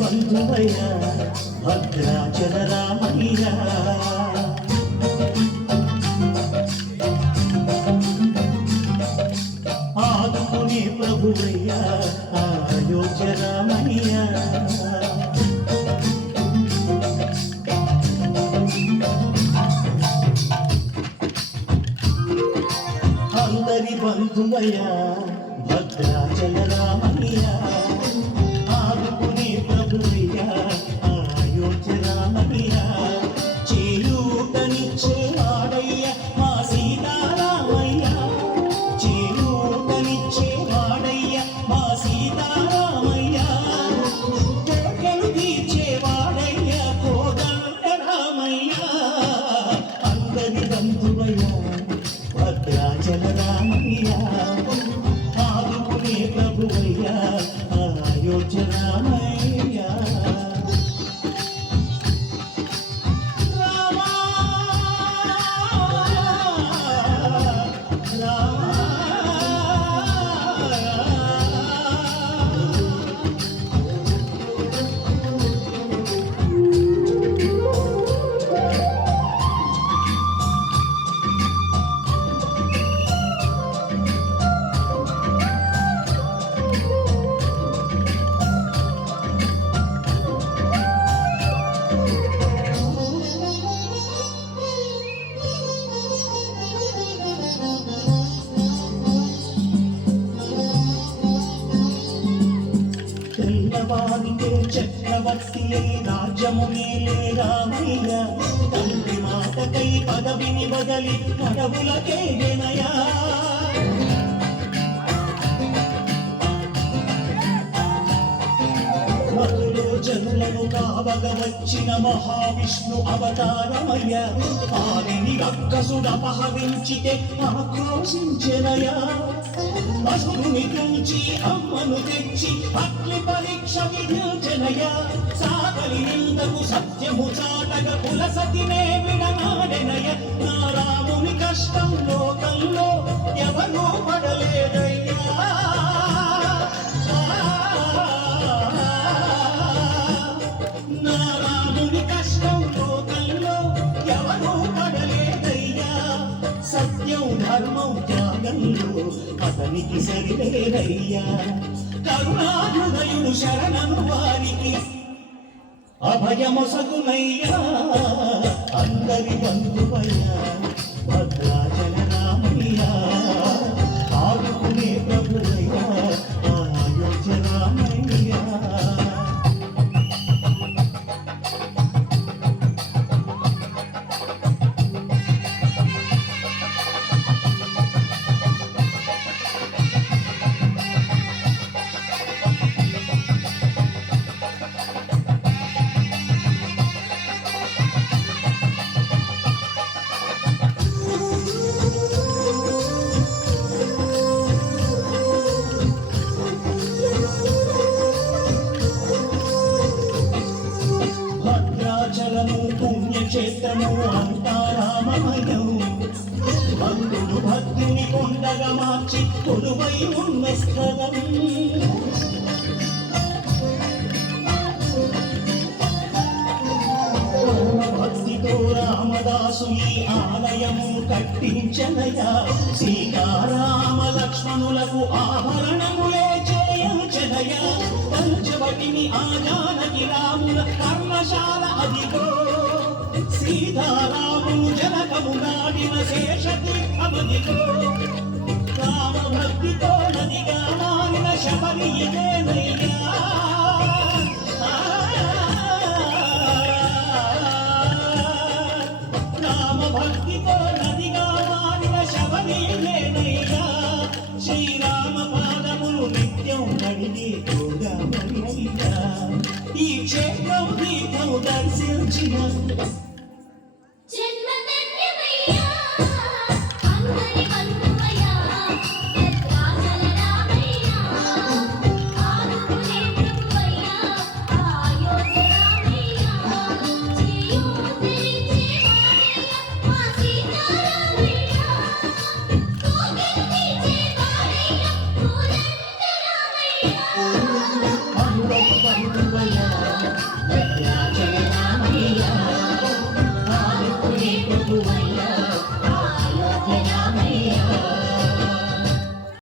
బంధువయ్య భద్రాచల రామయ్య ఆదుకునే ప్రభువయ్య అయోధ్య రామయ్య అందరి బంధువయ్య భద్రాచల రామయ్య ఆదుకునే ప్రభువయ్య అయోధ్య రామయ్య చేయూతనిచ్చే వాడయ్య మా సీతారామయ్య చేయూతనిచ్చే వాడయ్య మా సీతారామయ్య కోర్కెలు తీర్చే వాడయ్య కోదండ రామయ్య అందరి బంధువయ్య భద్రాచల రామయ్య ఆదుకునే ప్రభువయ్య అయోధ్య రామయ్య తెల్లవారితే చక్రవర్తి రాజ్యము మేలే రామయ్య తండ్రి మాటకై పదవిని బదలి పదవులకే వినయా మధులో జనులను కావగ వచ్చిన మహావిష్ణు అవతారమయ్య ఆదిని రక్కసుడపహరించితే ఆక్రోశించెనయా పశువుని తుంచి అమ్మను తెచ్చి అగ్ని పరీక్ష విధించెనయ సాగలి నిందకు సత్యము చాటగ కులసతినే విడనాడెనయ నా రాముని కష్టం లోకంలో ఎవరూ పడలేదయ్యా నా రాముని కష్టం లోకంలో ఎవరూ పడలేదయ్యా సత్యం ధర్మం త్యాగంలో అతనికి సరిలేదయ్యా కరుణాహృదయుడు శరణను వారికి అభయమొసగునయ్యా అందరి బంధువయ్యా భద్రాచల రామయ్య ఆదుకునే ప్రభువయ్యా అయోధ్య రామయ్య పుణ్యక్షేత్రము అంతారామమయం భక్తుడు భక్తుని కొండగా మార్చి కొలువై ఉన్న స్థలం భక్తితో రామదాసు ఈ ఆలయము కట్టించనయా సీతారామ లక్ష్మణులకు ఆభరణములే చేయించనయా పంచవటిని ఆ జానకి రాముల కర్మశాల అదిగో సీతారాములు జనకము నాడిన శేషతీర్థమదిగో రామ భక్తితో నదిగా మారిన శబరి ఇదేనయ్యా రామ భక్తితో నదిగా మారిన శబరి ఇదేనయ్యా శ్రీరామ పాదములు నిత్యం కడిగి ఈ క్షేత్రం దీపం దర్శించిన